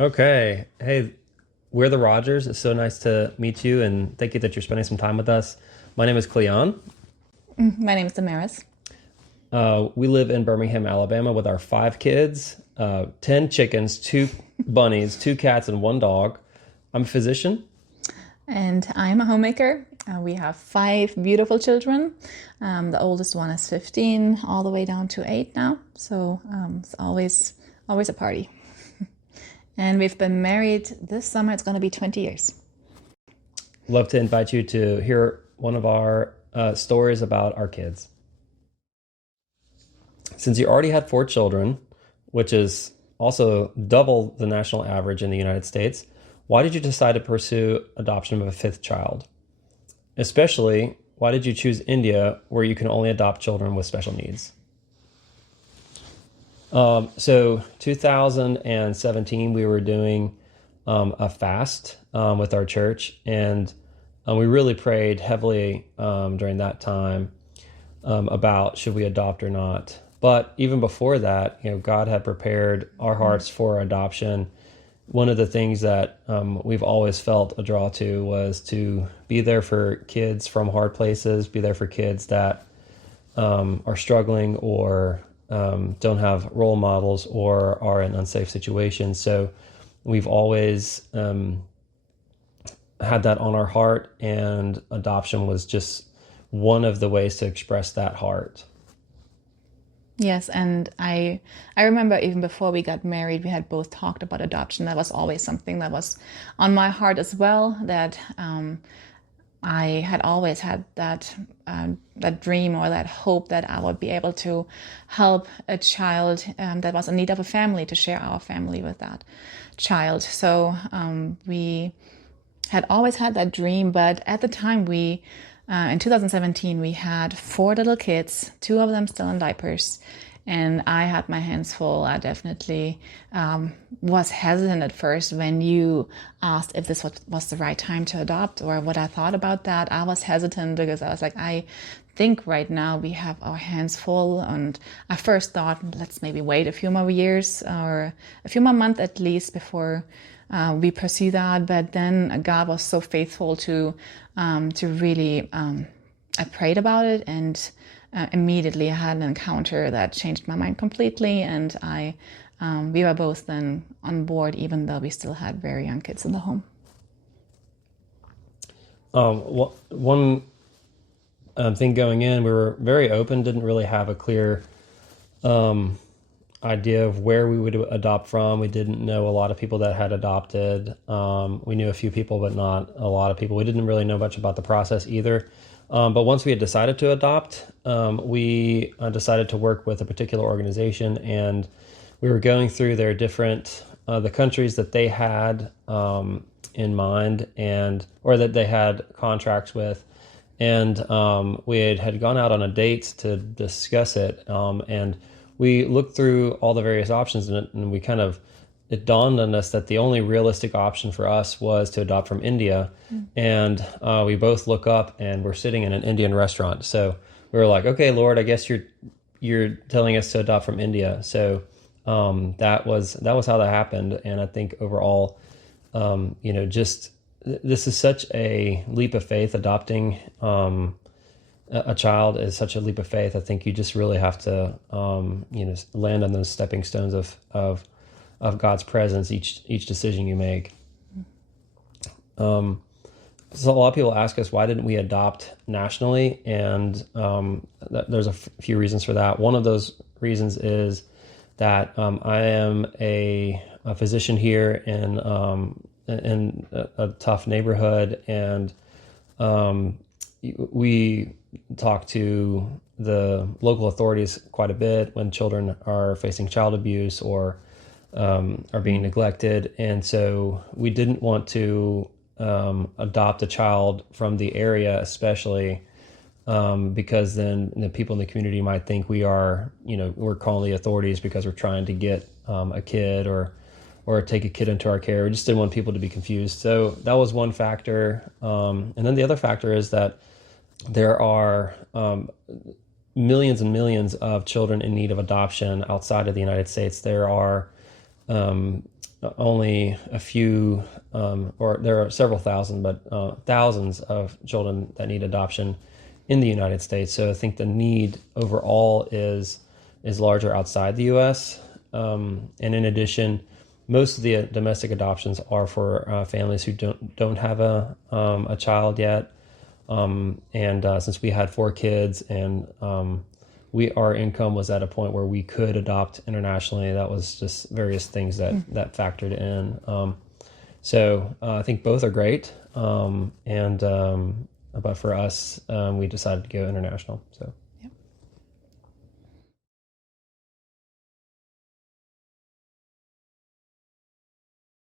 Okay. Hey, we're the Rogers. It's so nice to meet you, and thank you that you're spending some time with us. My name is Cleon. My name is Damaris. We live in Birmingham, Alabama, with our five kids, 10 chickens, two bunnies, two cats, and one dog. I'm a physician. And I'm a homemaker. We have five beautiful children. The oldest one is 15, all the way down to 8 now. So it's always a party. And we've been married this summer. It's going to be 20 years. Love to invite you to hear one of our stories about our kids. Since you already had four children, which is also double the national average in the United States, why did you decide to pursue adoption of a fifth child? Especially, why did you choose India, where you can only adopt children with special needs? So 2017, we were doing a fast with our church, and we really prayed heavily during that time about should we adopt or not. But even before that, God had prepared our hearts for adoption. One of the things that we've always felt a draw to was to be there for kids from hard places, be there for kids that are struggling or don't have role models or are in unsafe situations. So we've always had that on our heart, and adoption was just one of the ways to express that heart. Yes, and I remember even before we got married, we had both talked about adoption. That was always something that was on my heart as well. That I had always had that dream or that hope that I would be able to help a child that was in need of a family, to share our family with that child. So we had always had that dream, but at the time in 2017, we had four little kids, two of them still in diapers, and I had my hands full. I definitely was hesitant at first when you asked if this was the right time to adopt or what I thought about that. I was hesitant because I was like, I think right now we have our hands full. And I first thought, let's maybe wait a few more years or a few more months at least before we pursue that. But then God was so faithful to really, I prayed about it, and immediately I had an encounter that changed my mind completely. And we were both then on board, even though we still had very young kids in the home. One thing going in, we were very open, didn't really have a clear idea of where we would adopt from. We didn't know a lot of people that had adopted. We knew a few people, but not a lot of people. We didn't really know much about the process either. But once we had decided to adopt, we decided to work with a particular organization, and we were going through their different the countries that they had in mind, and or that they had contracts with. And we had gone out on a date to discuss it, and we looked through all the various options, and we kind of, it dawned on us that the only realistic option for us was to adopt from India. And we both look up, and we're sitting in an Indian restaurant. So we were like, okay, Lord, I guess you're telling us to adopt from India. So that was how that happened. And I think overall, just this is such a leap of faith. Adopting a child is such a leap of faith. I think you just really have to, land on those stepping stones of God's presence each decision you make. So a lot of people ask us, why didn't we adopt nationally? And there's a few reasons for that. One of those reasons is that I am a physician here in a tough neighborhood, and we talk to the local authorities quite a bit when children are facing child abuse or are being neglected. And so we didn't want to adopt a child from the area, especially because then the people in the community might think we're calling the authorities because we're trying to get a kid or take a kid into our care. We just didn't want people to be confused. So that was one factor. And then the other factor is that there are millions and millions of children in need of adoption outside of the United States. There are only a few, or there are several thousand, but thousands of children that need adoption in the United States. So I think the need overall is larger outside the U.S. And in addition, most of the domestic adoptions are for families who don't have a child yet. And since we had 4 kids and our income was at a point where we could adopt internationally, that was just various things that factored in. So I think both are great. But for us, we decided to go international. So